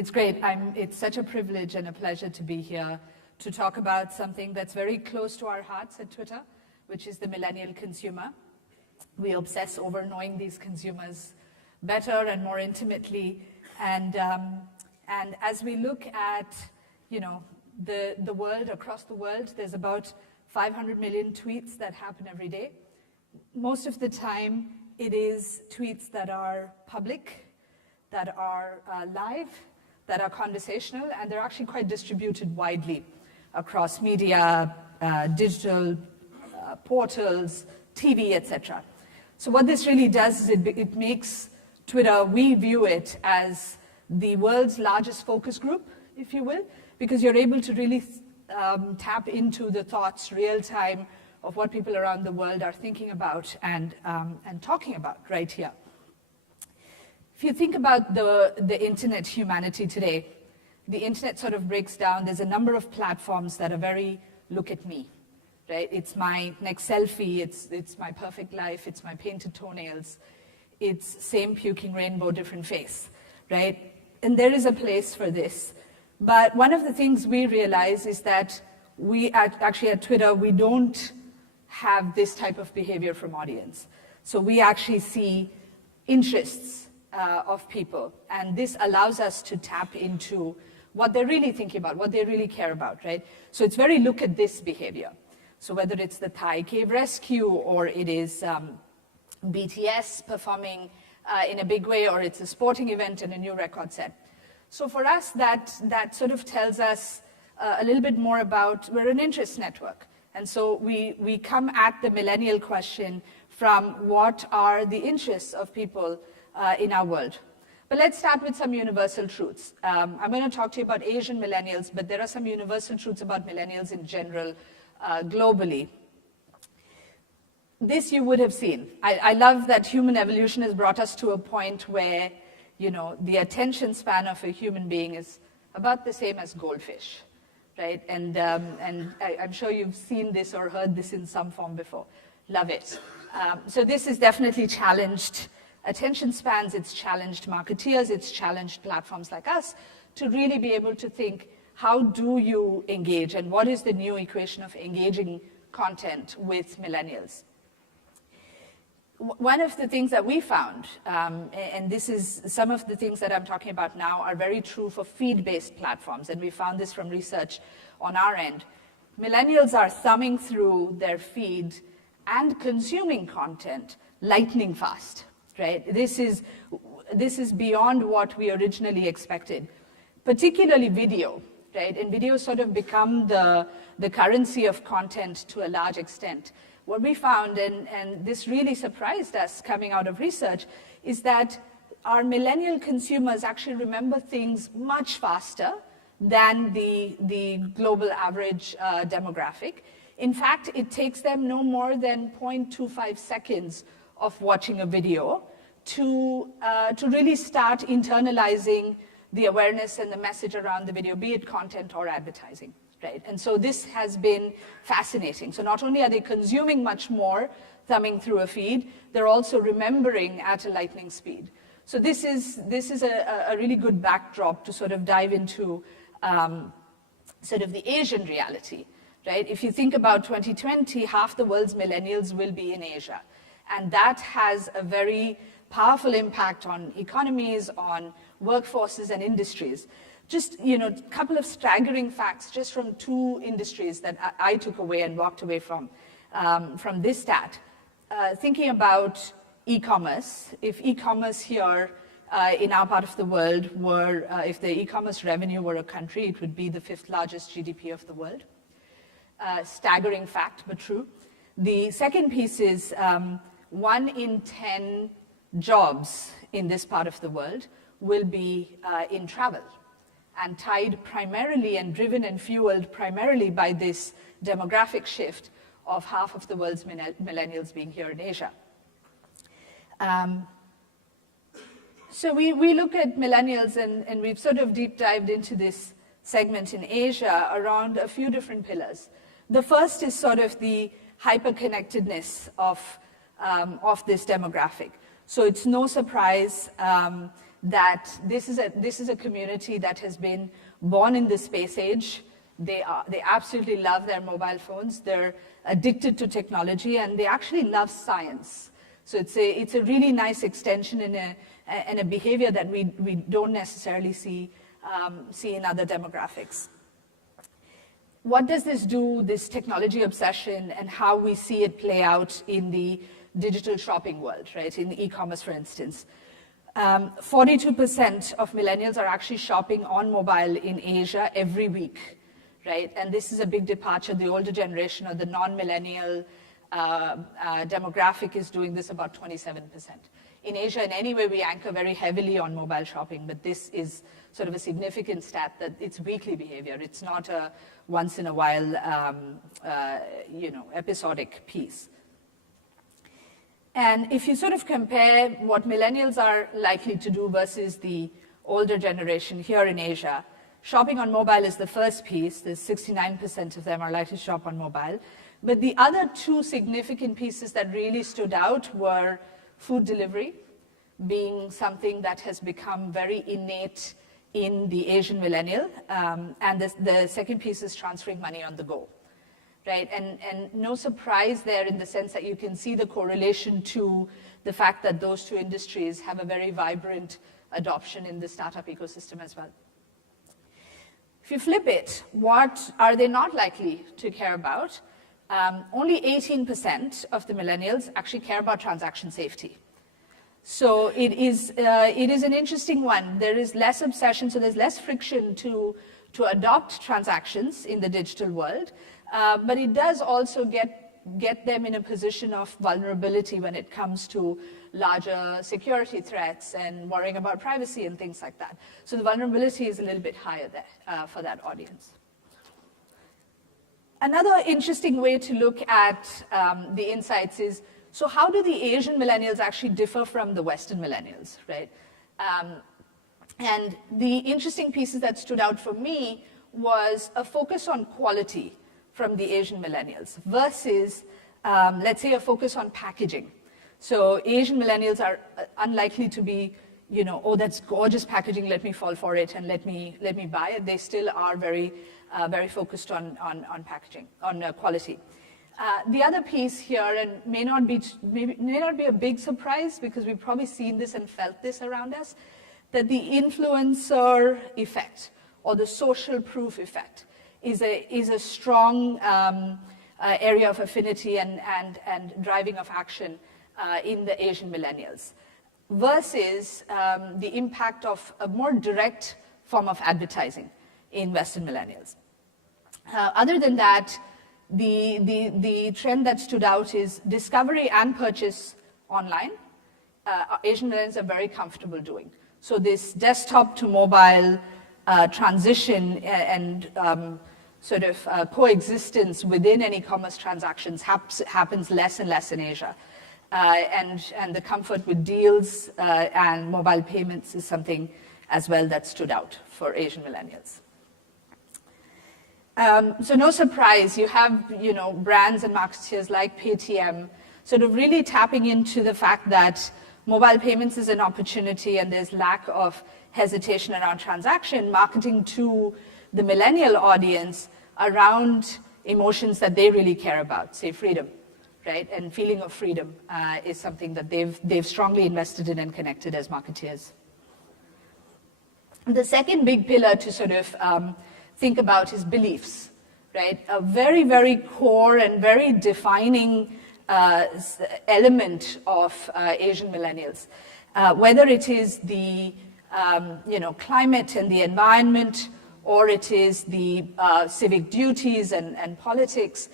It's great. It's such a privilege and a pleasure to be here to talk about something that's very close to our hearts at Twitter, which is the millennial consumer. We obsess over knowing these consumers better and more intimately. And as we look at, the world, across the world, there's about 500 million tweets that happen every day. Most of the time, it is tweets that are public, that are live, that are conversational, and they're actually quite distributed widely across media, digital portals, TV, etc. So what this really does is it makes Twitter, we view it as the world's largest focus group, if you will, because you're able to really tap into the thoughts real time of what people around the world are thinking about and talking about right here. If you think about the internet humanity today, the internet sort of breaks down. There's a number of platforms that are very look at me, right? It's my next selfie, it's my perfect life, it's my painted toenails, it's same puking rainbow, different face, right? And there is a place for this. But one of the things we realize is that we actually at Twitter, we don't have this type of behavior from audience. So we actually see interests of people, and this allows us to tap into what they're really thinking about, what they really care about, right? So it's very look at this behavior. So whether it's the Thai cave rescue, or it is BTS performing in a big way, or it's a sporting event and a new record set. So for us, that sort of tells us a little bit more about, we're an interest network. And so we come at the millennial question from what are the interests of people in our world. But let's start with some universal truths. I'm going to talk to you about Asian millennials, but there are some universal truths about millennials in general, globally. This you would have seen. I love that human evolution has brought us to a point where, the attention span of a human being is about the same as goldfish, right? And I'm sure you've seen this or heard this in some form before. Love it. So this is definitely challenged attention spans, it's challenged marketeers, it's challenged platforms like us to really be able to think, how do you engage, and what is the new equation of engaging content with millennials? One of the things that we found, and this is some of the things that I'm talking about now are very true for feed-based platforms, and we found this from research on our end. Millennials are thumbing through their feed and consuming content lightning fast, right? This is beyond what we originally expected, particularly video, right? And video sort of become the currency of content to a large extent. What we found, and this really surprised us coming out of research, is that our millennial consumers actually remember things much faster than the global average demographic. In fact, it takes them no more than 0.25 seconds of watching a video to really start internalizing the awareness and the message around the video, be it content or advertising. Right? And so this has been fascinating. So not only are they consuming much more, thumbing through a feed, they're also remembering at a lightning speed. So this is a really good backdrop to sort of dive into sort of the Asian reality. Right? If you think about 2020, half the world's millennials will be in Asia. And that has a very powerful impact on economies, on workforces and industries. Just, a couple of staggering facts just from two industries that I took away and walked away from this stat. Thinking about e-commerce, if e-commerce here in our part of the world were, if the e-commerce revenue were a country, it would be the 5th largest GDP of the world. Staggering fact, but true. The second piece is 1 in 10 jobs in this part of the world will be in travel, and tied primarily and driven and fueled primarily by this demographic shift of half of the world's millennials being here in Asia. So we look at millennials, and we've sort of deep dived into this segment in Asia around a few different pillars. The first is sort of the hyper-connectedness of this demographic. So it's no surprise that this is a community that has been born in the space age. They absolutely love their mobile phones. They're addicted to technology, and they actually love science. So it's a really nice extension and a behavior that we don't necessarily see in other demographics. What does this do, this technology obsession, and how we see it play out in the digital shopping world, right? In e-commerce, for instance. 42% of millennials are actually shopping on mobile in Asia every week, right? And this is a big departure. The older generation or the non-millennial demographic is doing this about 27%. In Asia, in any way, we anchor very heavily on mobile shopping, but this is sort of a significant stat that it's weekly behavior. It's not a once in a while, episodic piece. And if you sort of compare what millennials are likely to do versus the older generation here in Asia, shopping on mobile is the first piece. There's 69% of them are likely to shop on mobile. But the other two significant pieces that really stood out were food delivery, being something that has become very innate in the Asian millennial. And the second piece is transferring money on the go. Right, and no surprise there in the sense that you can see the correlation to the fact that those two industries have a very vibrant adoption in the startup ecosystem as well. If you flip it, what are they not likely to care about? Only 18% of the millennials actually care about transaction safety. So it is an interesting one. There is less obsession, so there's less friction to adopt transactions in the digital world. But it does also get them in a position of vulnerability when it comes to larger security threats and worrying about privacy and things like that. So the vulnerability is a little bit higher there for that audience. Another interesting way to look at the insights is, so how do the Asian millennials actually differ from the Western millennials, right? And the interesting pieces that stood out for me was a focus on quality from the Asian millennials versus, let's say, a focus on packaging. So Asian millennials are unlikely to be, oh, that's gorgeous packaging, let me fall for it and let me buy it. They still are very focused on packaging, on quality. The other piece here, and may not be a big surprise because we've probably seen this and felt this around us, that the influencer effect or the social proof effect is a strong area of affinity and driving of action in the Asian millennials, versus the impact of a more direct form of advertising in Western millennials. Other than that, the trend that stood out is discovery and purchase online. Asian millennials are very comfortable doing. So this desktop to mobile transition and sort of coexistence within any commerce transactions happens less and less in Asia. And the comfort with deals and mobile payments is something as well that stood out for Asian millennials. So no surprise, you have brands and marketeers like Paytm sort of really tapping into the fact that mobile payments is an opportunity and there's lack of hesitation around transaction, marketing to the millennial audience around emotions that they really care about, say freedom, right? And feeling of freedom is something that they've strongly invested in and connected as marketeers. The second big pillar to sort of think about is beliefs, right? A very, very core and very defining element of Asian millennials, whether it is the climate and the environment, or it is the civic duties and politics,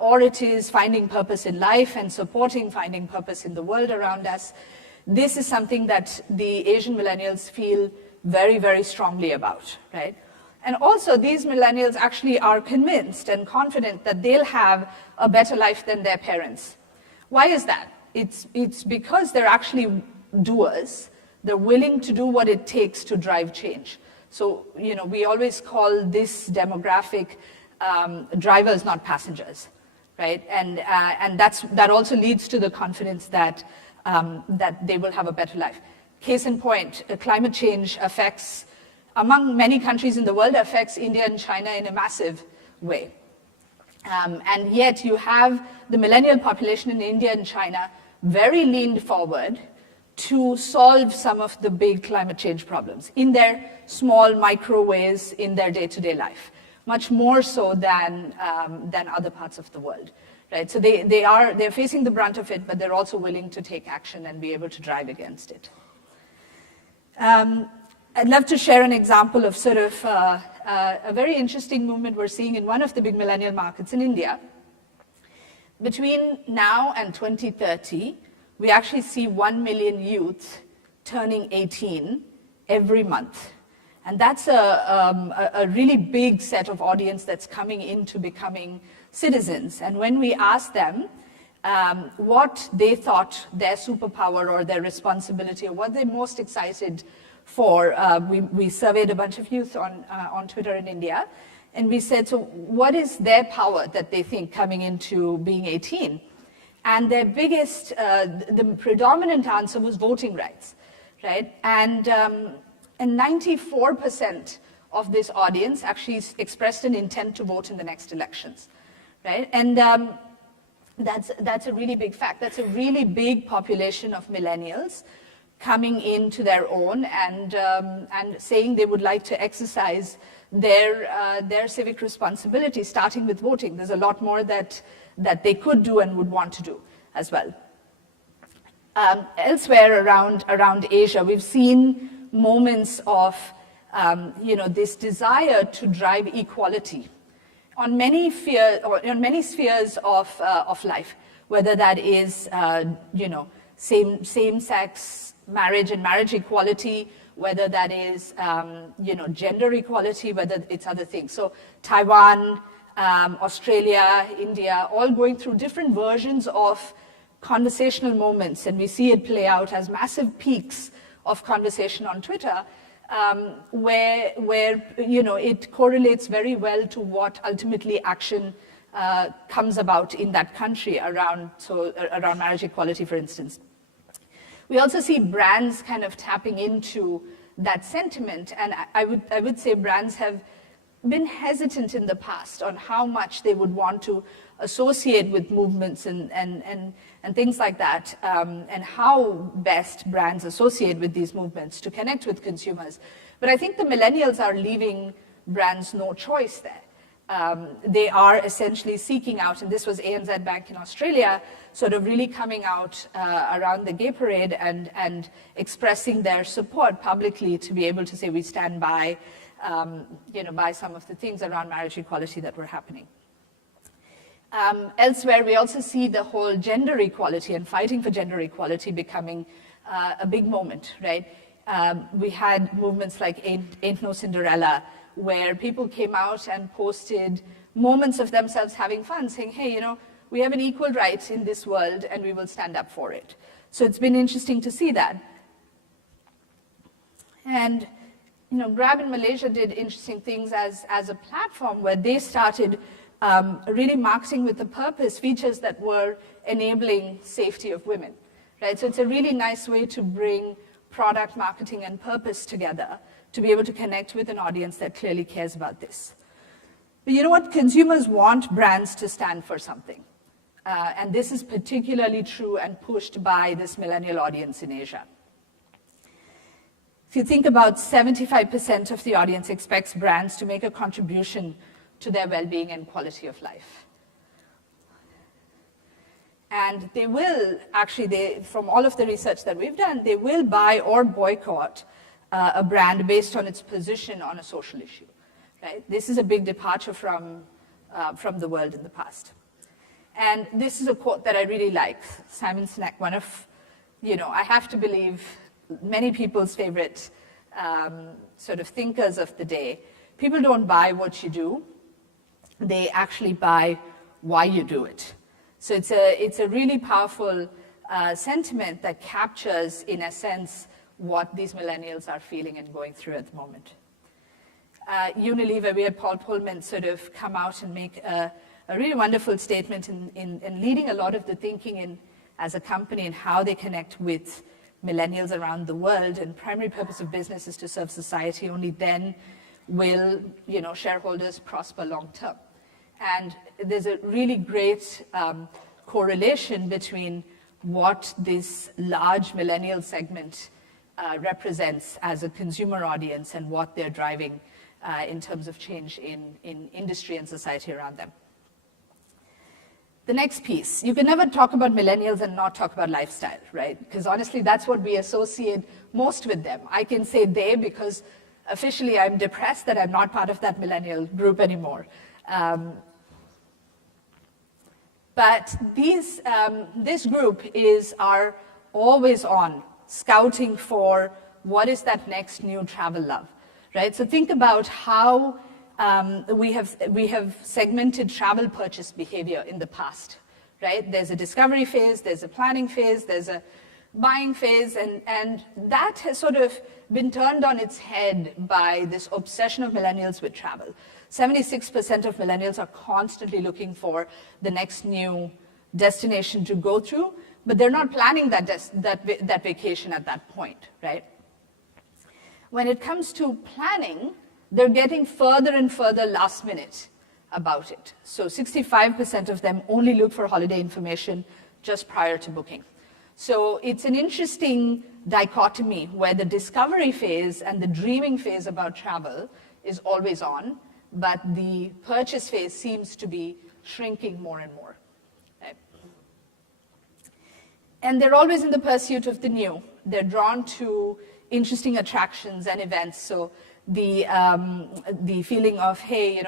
or it is finding purpose in life and supporting finding purpose in the world around us. This is something that the Asian millennials feel very, very strongly about, right? And also, these millennials actually are convinced and confident that they'll have a better life than their parents. Why is that? It's because they're actually doers. They're willing to do what it takes to drive change. So, we always call this demographic drivers, not passengers, right? And that also leads to the confidence that they will have a better life. Case in point, climate change affects, among many countries in the world, affects India and China in a massive way. And yet you have the millennial population in India and China very leaned forward to solve some of the big climate change problems in their small micro ways in their day-to-day life, much more so than other parts of the world. Right? So they're facing the brunt of it, but they're also willing to take action and be able to drive against it. I'd love to share an example of sort of a very interesting movement we're seeing in one of the big millennial markets in India. Between now and 2030, we actually see 1 million youth turning 18 every month. And that's a really big set of audience that's coming into becoming citizens. And when we asked them what they thought their superpower or their responsibility or what they're most excited for, we surveyed a bunch of youth on Twitter in India, and we said, so what is their power that they think coming into being 18? And their biggest, the predominant answer was voting rights, right? And 94% of this audience actually expressed an intent to vote in the next elections, right? And that's a really big fact. That's a really big population of millennials coming into their own and saying they would like to exercise their civic responsibility, starting with voting. There's a lot more that they could do and would want to do as well. Elsewhere around Asia, we've seen moments of this desire to drive equality on many spheres of life, whether that is same-sex marriage and marriage equality, whether that is gender equality, whether it's other things. So Taiwan, Australia, India, all going through different versions of conversational moments, and we see it play out as massive peaks of conversation on Twitter, where it correlates very well to what ultimately action comes about in that country around marriage equality, for instance. We also see brands kind of tapping into that sentiment, and I would say brands have been hesitant in the past on how much they would want to associate with movements and things like that, and how best brands associate with these movements to connect with consumers. But I think the millennials are leaving brands no choice there. They are essentially seeking out, and this was ANZ Bank in Australia, sort of really coming out around the gay parade and expressing their support publicly to be able to say we stand by, by some of the things around marriage equality that were happening. Elsewhere, we also see the whole gender equality and fighting for gender equality becoming a big moment, right? We had movements like Ain't No Cinderella, where people came out and posted moments of themselves having fun, saying, hey, we have an equal right in this world and we will stand up for it. So it's been interesting to see that. And Grab in Malaysia did interesting things as a platform where they started really marketing with a purpose features that were enabling safety of women, right? So it's a really nice way to bring product marketing and purpose together to be able to connect with an audience that clearly cares about this. But you know what? Consumers want brands to stand for something. And this is particularly true and pushed by this millennial audience in Asia. If you think about 75% of the audience expects brands to make a contribution to their well-being and quality of life. And they will, actually, from all of the research that we've done, they will buy or boycott a brand based on its position on a social issue. Right? This is a big departure from the world in the past. And this is a quote that I really like. Simon Sinek, one of, I have to believe, many people's favorite sort of thinkers of the day. People don't buy what you do. They actually buy why you do it. So it's a really powerful sentiment that captures, in a sense, what these millennials are feeling and going through at the moment. Unilever, we had Paul Pullman sort of come out and make a really wonderful statement in leading a lot of the thinking as a company and how they connect with millennials around the world, and primary purpose of business is to serve society, only then will shareholders prosper long term. And there's a really great correlation between what this large millennial segment represents as a consumer audience and what they're driving in terms of change in industry and society around them. The next piece, you can never talk about millennials and not talk about lifestyle, right? Because honestly, that's what we associate most with them. I can say they because officially I'm depressed that I'm not part of that millennial group anymore. But this group are always on, scouting for what is that next new travel love, right? So think about how we have segmented travel purchase behavior in the past, right? There's a discovery phase, there's a planning phase, there's a buying phase, and that has sort of been turned on its head by this obsession of millennials with travel. 76% of millennials are constantly looking for the next new destination to go through, but they're not planning that vacation at that point, right? When it comes to planning, they're getting further and further last minute about it. So 65% of them only look for holiday information just prior to booking. So it's an interesting dichotomy where the discovery phase and the dreaming phase about travel is always on, but the purchase phase seems to be shrinking more and more. Right? And they're always in the pursuit of the new. They're drawn to interesting attractions and events. So the feeling of, hey,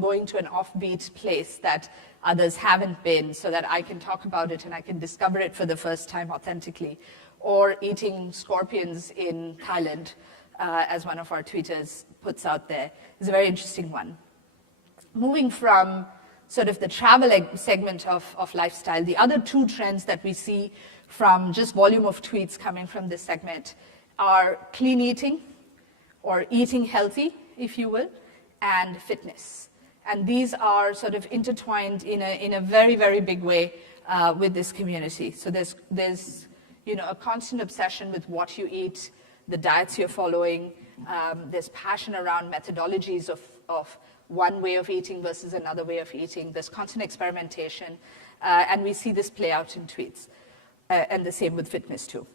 going to an offbeat place that others haven't been so that I can talk about it and I can discover it for the first time authentically, or eating scorpions in Thailand, as one of our tweeters puts out there, is a very interesting one. Moving from sort of the travel segment of lifestyle, the other two trends that we see from just volume of tweets coming from this segment are clean eating, or eating healthy, if you will, and fitness. And these are sort of intertwined in a very, very big way with this community. So there's a constant obsession with what you eat, the diets you're following. There's passion around methodologies of one way of eating versus another way of eating. There's constant experimentation, and we see this play out in tweets, and the same with fitness too.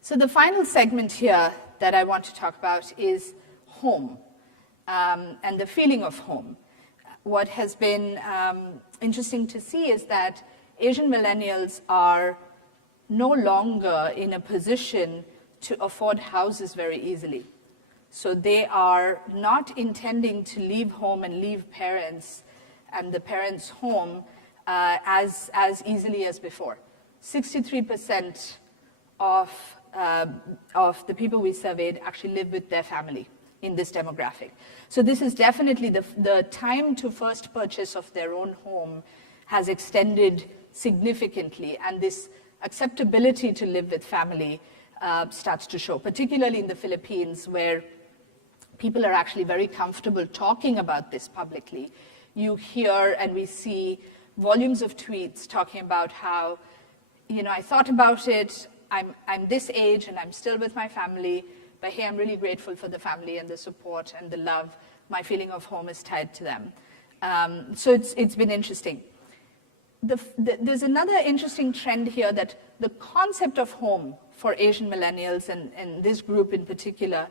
So the final segment here that I want to talk about is home, and the feeling of home. What has been interesting to see is that Asian millennials are no longer in a position to afford houses very easily. So they are not intending to leave home and leave parents and the parents' home as easily as before. 63% of the people we surveyed actually live with their family in this demographic. So this is definitely the time to first purchase of their own home has extended significantly, and this acceptability to live with family starts to show, particularly in the Philippines, where people are actually very comfortable talking about this publicly. You hear and we see volumes of tweets talking about how, I thought about it, I'm this age and I'm still with my family, but hey, I'm really grateful for the family and the support and the love. My feeling of home is tied to them. So it's been interesting. There's another interesting trend here that the concept of home for Asian millennials and this group in particular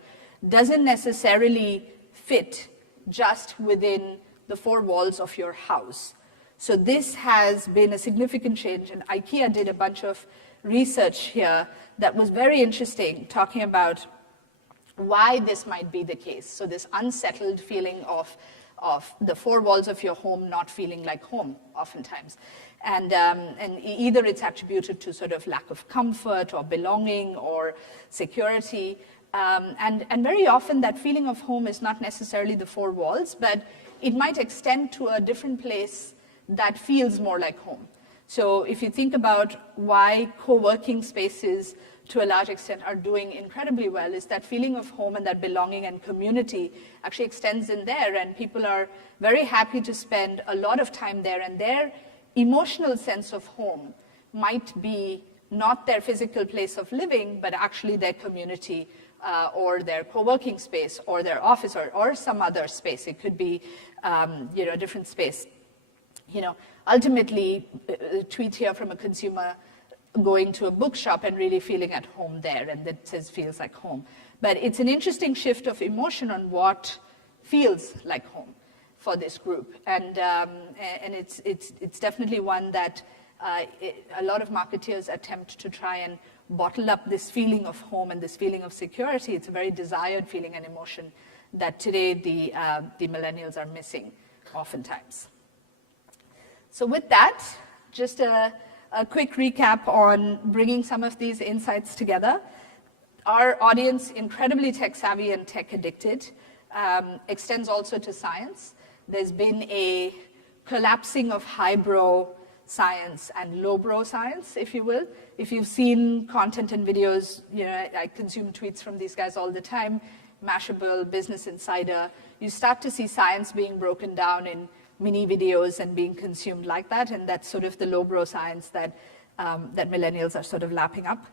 doesn't necessarily fit just within the four walls of your house. So this has been a significant change, and IKEA did a bunch of research here that was very interesting, talking about why this might be the case. So this unsettled feeling of the four walls of your home not feeling like home oftentimes. And either it's attributed to sort of lack of comfort or belonging or security. And very often that feeling of home is not necessarily the four walls, but it might extend to a different place that feels more like home. So if you think about why co-working spaces to a large extent are doing incredibly well, is that feeling of home and that belonging and community actually extends in there, and people are very happy to spend a lot of time there, and their emotional sense of home might be not their physical place of living, but actually their community or their co-working space or their office or some other space. It could be a different space. Ultimately, a tweet here from a consumer going to a bookshop and really feeling at home there, and that says feels like home. But it's an interesting shift of emotion on what feels like home for this group, and it's definitely one that a lot of marketeers attempt to try and bottle up this feeling of home and this feeling of security. It's a very desired feeling and emotion that today the millennials are missing oftentimes. So with that, just a quick recap on bringing some of these insights together. Our audience, incredibly tech savvy and tech addicted, extends also to science. There's been a collapsing of highbrow science and lowbrow science, if you will. If you've seen content and videos, I consume tweets from these guys all the time, Mashable, Business Insider, you start to see science being broken down in mini videos and being consumed like that, and that's sort of the lowbrow science that millennials are sort of lapping up.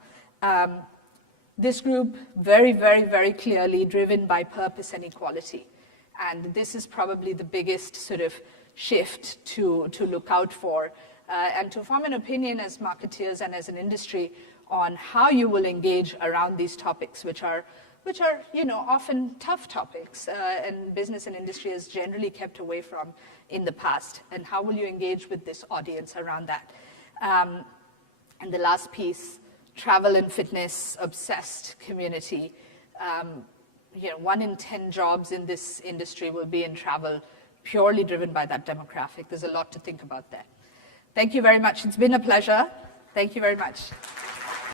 This group, very, very, very clearly driven by purpose and equality. And this is probably the biggest sort of shift to look out for and to form an opinion as marketeers and as an industry on how you will engage around these topics, which are often tough topics and business and industry has generally kept away from in the past. And how will you engage with this audience around that? And the last piece, travel and fitness obsessed community. 1 in 10 jobs in this industry will be in travel, purely driven by that demographic. There's a lot to think about there. Thank you very much. It's been a pleasure. Thank you very much.